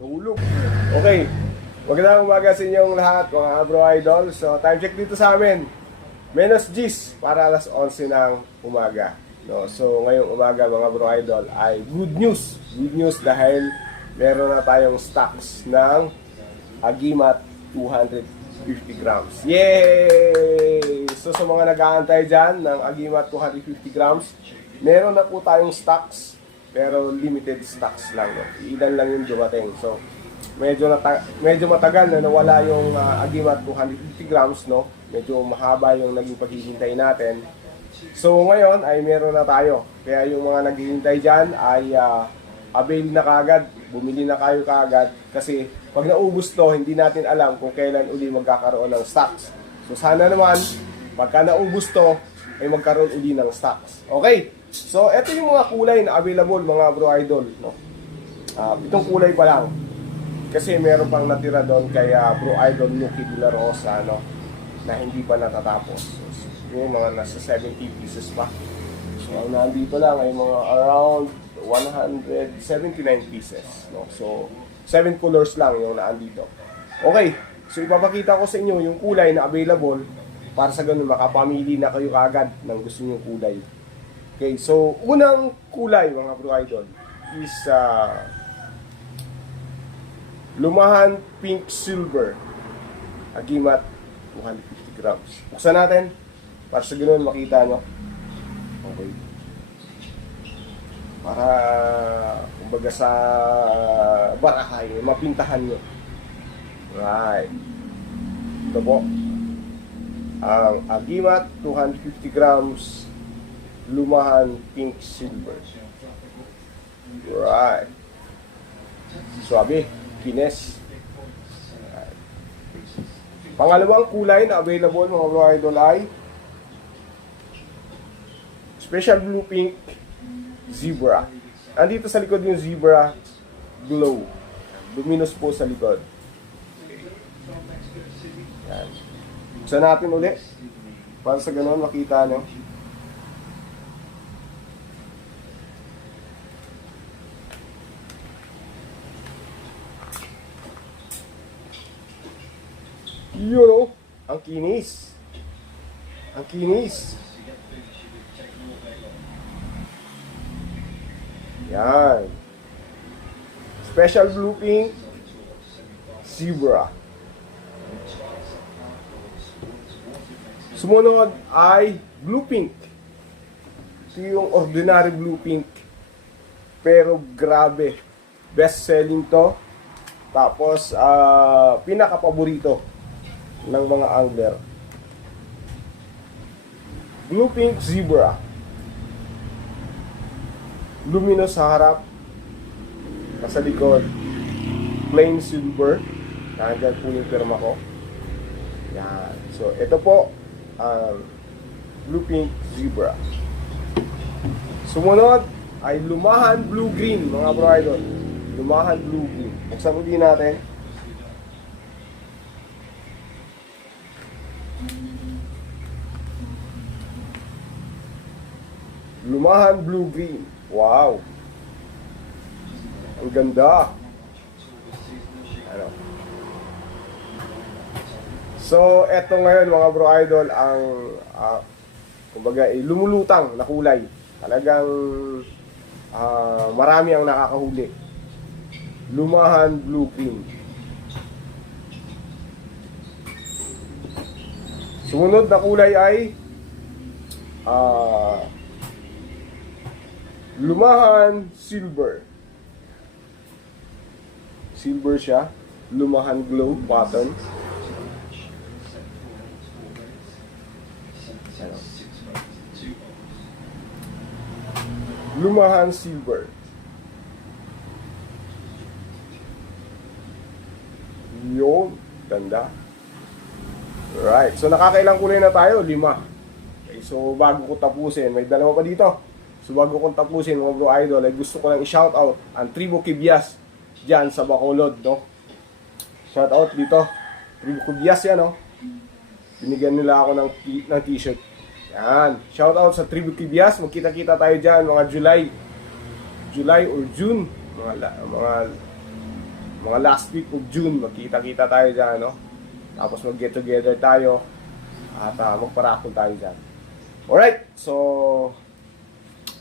Nahulog. Okay. Magandang umaga sa inyong lahat, mga bro idol. So, time check dito sa amin. Menos G's para alas 11 ng umaga. No? So, ngayong umaga, mga bro idol, ay good news. Good news dahil meron na tayong stocks ng Agimat 250 grams. Yay! So, sa mga nag-aantay dyan ng Agimat 250 grams, meron na po tayong stocks. Pero limited stocks lang. No? Ilan lang yung dumating. So, medyo matagal na nawala yung Agimat 250 grams. No? Medyo mahaba yung naging paghihintay natin. So, ngayon ay meron na tayo. Kaya yung mga naghihintay dyan ay avail na kagad. Bumili na kayo kagad. Kasi pag naubos to, hindi natin alam kung kailan uli magkakaroon ng stocks. So, sana naman, pagka naubos to, ay magkaroon uli ng stocks. Okay? So, ito yung mga kulay na available, mga bro idol. No? Itong kulay pa lang. Kasi meron pang natira doon kay bro idol Nuki De La Rosa, no? Na hindi pa natatapos. So, yung mga nasa 70 pieces pa. So, ang nandito lang ay mga around 179 pieces. No? So, 7 colors lang yung naandito. Okay, so ipapakita ko sa inyo yung kulay na available para sa ganun makapamili na kayo kagad ng gusto nyong kulay. Okay, so unang kulay, mga bro idol, is lumahan pink silver Agimat 250 grams. Buksan natin para sa ganun makita nyo. Okay. Para kumbaga sa barakay, mapintahan nyo. Right. Ito po ang Agimat 250 grams lumahan pink silver. Right. Swabe, kines. Right. Pangalawang kulay na available, mga bro idol, ay special blue pink zebra. Andito sa likod yung zebra glow. Luminous po sa likod. Yan. Buksan natin ulit para sa ganoon makita nyo. Yun o, ang kinis. Ang kinis. Yan. Special blue pink zebra. Sumunod ay blue pink. Ito yung ordinary blue pink. Pero grabe. Best selling to. Tapos pinaka-paborito ng mga angler. Blue pink zebra. Luminous sa harap. Nasa likod. Plain silver. Nandiyan po yung pirma ko. Yan. So, ito po ang blue pink zebra. Sumunod ay lumahan blue green, mga bro idol. Lumahan blue green. Buksan ulit natin. Lumahan blue green. Wow. Ang ganda. Ano? So, eto ngayon, mga bro idol, ang kumbaga lumulutang na kulay. Talagang marami ang nakakahuli. Lumahan blue green. Sumunod na kulay ay lumahan silver. Silver siya. Lumahan glow pattern. Ano? Lumahan silver. Yun. Ganda. Right. So nakakailang kulay na tayo? 5. Okay, so bago ko tapusin, may dalawa pa dito. So bago kong tapusin, mga bro idol, ay gusto ko lang i-shoutout ang Tribu Kibyas dyan sa Bacolod, no? Shoutout dito. Tribu Kibyas yan, no? Binigyan nila ako ng t-shirt. Yan. Shoutout sa Tribu Kibyas. Magkita-kita tayo dyan, mga July or June. Mga, 'di ba? Mga 20 July mga last week of June, magkita-kita tayo dyan, no? Tapos mag-get together tayo at magparakol tayo dyan. Alright, so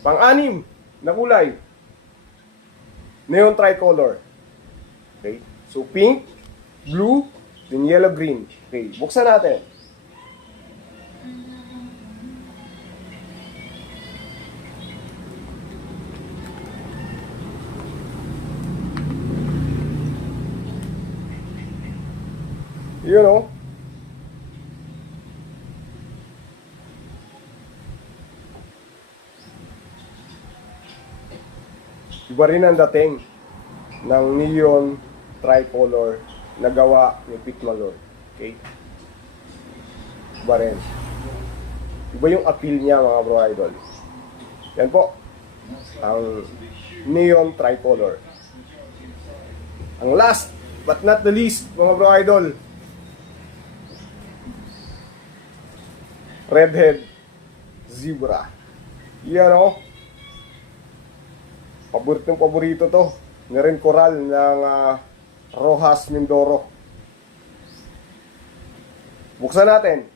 pang-anim na kulay, neon tricolor. Okay, so pink, blue, then yellow, green. Okay, buksan natin. You know, iba rin ang dating ng neon tricolor na gawa ni Pete Malone. Okay? Iba rin. Iba yung appeal niya, mga bro idol. Yan po, ang neon tricolor. Ang last but not the least, mga bro idol, redhead zebra. Yan o. Paborito to. Meron coral ng Rojas Mindoro. Buksan natin.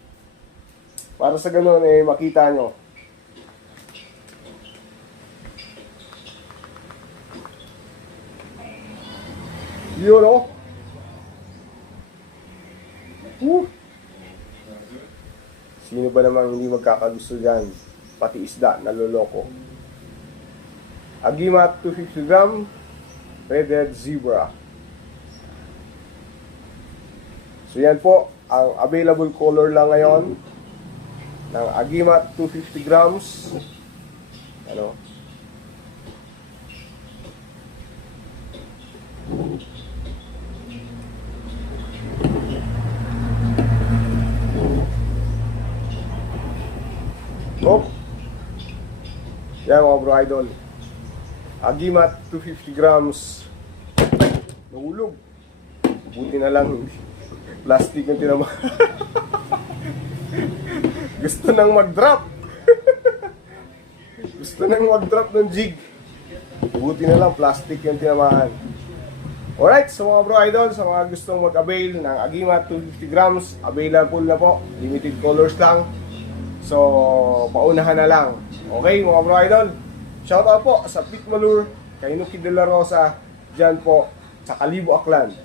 Para sa ganun makita nyo. Yun o. Sino ba namang hindi magkakagusto dyan? Pati isda, naloloko. Agimat 250 gram, redhead zebra. So yan po, ang available color lang ngayon ng Agimat 250 grams. Ano? Oh. Yan mga bro idol. Agimat 250 grams. Ay, nahulog. Buti na lang. Plastic yung tinama. Gusto nang mag-drop. Gusto nang mag-drop ng jig. Buti na lang, plastic yung tinamahan. Alright, so mga bro idol, sa mga gustong mag-avail ng Agimat 250 grams, available na po. Limited colors lang. So, paunahan na lang. Okay, mga bro idol. Shoutout po sa Pete Malure, kay Nuki De La Rosa, dyan po sa Kalibo, Aklan.